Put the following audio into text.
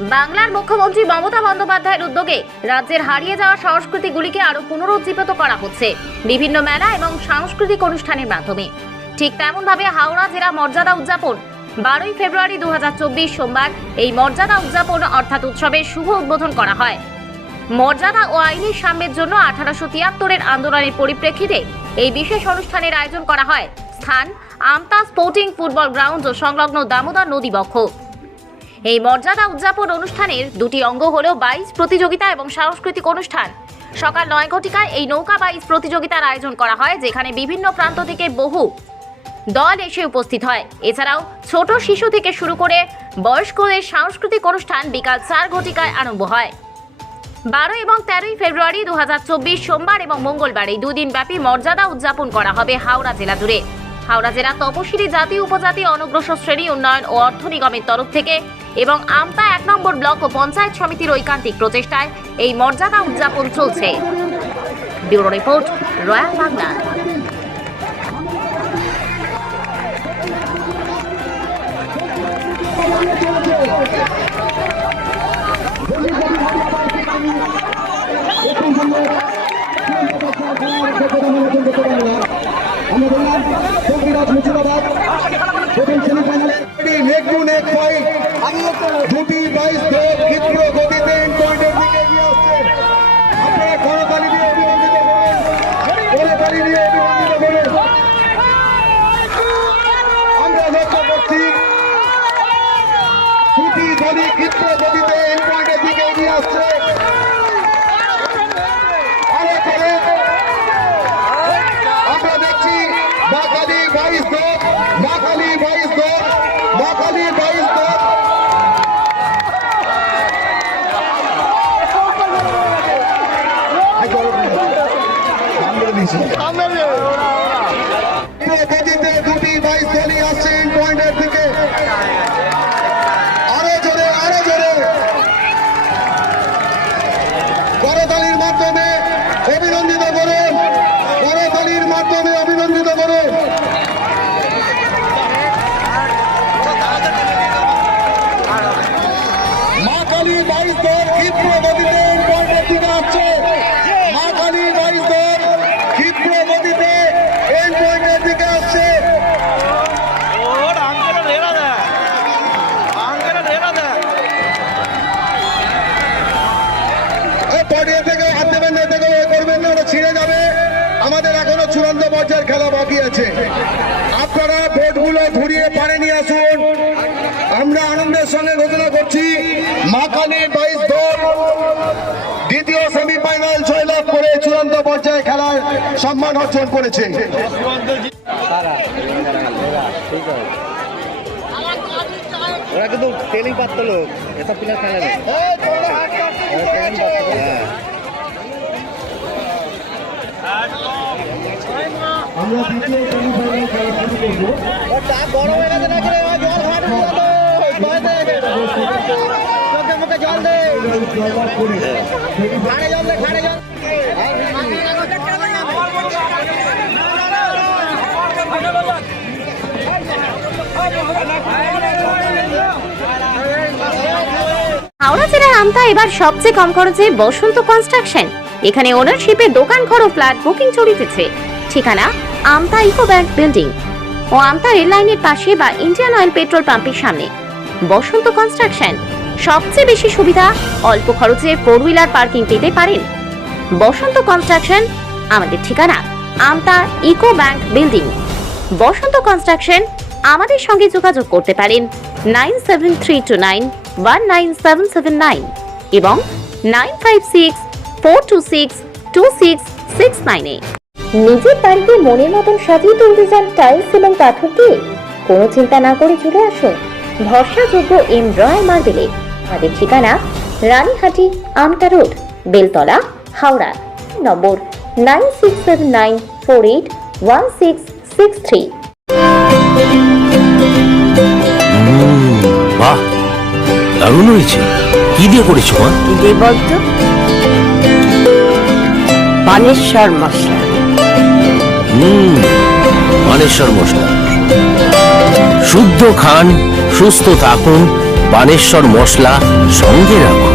বাংলার মুখ্যমন্ত্রী মমতা বন্দ্যোপাধ্যায়ের উদ্যোগে রাজ্যের হারিয়ে যাওয়া সংস্কৃতিগুলিকে আরও পুনরুজ্জীবিত করা হচ্ছে বিভিন্ন মেলা এবং সাংস্কৃতিক অনুষ্ঠানের মাধ্যমে। ঠিক তেমনভাবে হাওড়া জেলা মর্যাদা উদযাপন বারোই ফেব্রুয়ারি দু হাজার চব্বিশ সোমবার এই মর্যাদা উদযাপন অর্থাৎ উৎসবের শুভ উদ্বোধন করা হয়। মর্যাদা ও আইনি সাম্যের জন্য আঠারোশো তিয়াত্তরের আন্দোলনের পরিপ্রেক্ষিতে এই বিশেষ অনুষ্ঠানের আয়োজন করা হয়। স্থান আমতা স্পোর্টিং ফুটবল গ্রাউন্ড ও সংলগ্ন দামোদর নদী বক্ষ। এই মর্যাদা উদযাপন অনুষ্ঠানের দুটি অঙ্গ হল বাইশ প্রতিযোগিতা এবং সাংস্কৃতিক অনুষ্ঠান। সকাল নয় ঘটিকায় এই নৌকা বাইশ প্রতিযোগিতার আয়োজন করা হয়, যেখানে বিভিন্ন প্রান্ত থেকে বহু দল এসে উপস্থিত হয়। এছাড়াও ছোট শিশু থেকে শুরু করে বয়স্কদের সাংস্কৃতিক অনুষ্ঠান বিকাল চার ঘটিকায় আরম্ভ হয়। বারো এবং তেরোই ফেব্রুয়ারি দু হাজার চব্বিশ সোমবার এবং মঙ্গলবার এই দুদিন ব্যাপী মর্যাদা উদযাপন করা হবে হাওড়া জেলা জুড়ে। হাওড়া জেলা তপশিলি জাতি উপজাতি অনগ্রসর শ্রেণি উন্নয়ন ও অর্থ নিগমের তরফ থেকে এবং আমতা এক নম্বর ব্লক ও পঞ্চায়েত সমিতির ঐকান্তিক প্রচেষ্টায় এই মর্যাদা উদযাপন চলছে। Bureau report royal Bangla. আমরা বললাম চৌকিরাজ মুর্শিদাবাদ। প্রথম সেমিফাইনালে। নেক টু নেক ফাইট দুটি বাইশ দল ক্ষিপ্র গতিতে এন্ড পয়েন্টের দিকে এগিয়ে আসছে আপনারা করতালি দিয়ে অভিনন্দিত করেন করতালি দিয়ে অভিনন্দিত করেন আমরা লক্ষ্য করছি। দুটি দলই ক্ষিপ্র গতিতে এন্ড পয়েন্টের দিকে এগিয়ে আসছে আরে করে আমরা দেখছি বাকালি বাইশ দশ বাকালি বাইশ দশ বাকালি বাইশ দশ গতিতে দুটি বাইশ দলই আসছে ইন পয়েন্টের দিকে আরও জোরে আরও জোরে করতালির মাধ্যমে অভিনন্দিত করুন মাধ্যমে অভিনন্দিত করে মা কালী বাইশ দল ক্ষিপ্র গতিতে পর্যায়ের খেলা বাকি আছে। আপনারা বোর্ডগুলো ঘুরিয়ে পারে নিয়ে আসুন। আমরা আনন্দের সঙ্গে ঘোষণা করছি মাকালি বাইশ দল দ্বিতীয় সেমিফাইনাল জয়লাভ করে চূড়ান্ত পর্যায়ে খেলার সম্মান অর্জন করেছে। ওরা কিন্তু তেলিং পাত্র লোক এসব খেলে না ওরা তেলিং পাত্র হ্যাঁ আমরা দ্বিতীয় সেমিফাইনাল খেলা শুরু করব। গরম গেছে নাকি জল খাওয়ানো চোখে মুখে জল দে। জয়লাভ জল দে খাড়ে জল হাওড়া জেলার আমতা এবার সবচেয়ে কম খরচে বসন্ত কনস্ট্রাকশন এখানে ওনারশিপে দোকান ঘর ও ফ্ল্যাট বুকিং চলিতেছে। ঠিকানা আমতা ইকো ব্যাংক বিল্ডিং ও আমতা রেল লাইনের পাশে বা ইন্ডিয়ান অয়েল পেট্রোল পাম্পের সামনে। বসন্ত কনস্ট্রাকশন। সবচেয়ে বেশি সুবিধা অল্প খরচে ফোর হুইলার পার্কিং পেতে পারেন। বসন্ত কনস্ট্রাকশন আমাদের ঠিকানা, Amta eco bank building. Basanta construction আমাদের সঙ্গে যোগাযোগ করতে পারেন nine seven three two nine one nine seven seven nine এবং nine five six four two six two six six নাইনে নিজের বাড়িতে মনের মতন সাজিয়ে তুলতে চান টাইলস এবং পাথর দিয়ে। কোনো চিন্তা না করে চলে আসুন ভরসাযোগ্য এম রয়্যাল মার্বেলে। আমাদের ঠিকানা রানীহাটি আমতা রোড বেলতলা হাওড়া নম্বর nine six seven nine four eight one six six three. হুম, বাহ দারুণ হয়েছে। কি দিয়ে করেছ মা? কি দিয়ে বলতো বানেশ্বর মশলা। মানেশ্বর মশলা শুদ্ধ খান সুস্থ থাকুন বানেশ্বর মশলা সঙ্গে রাখুন।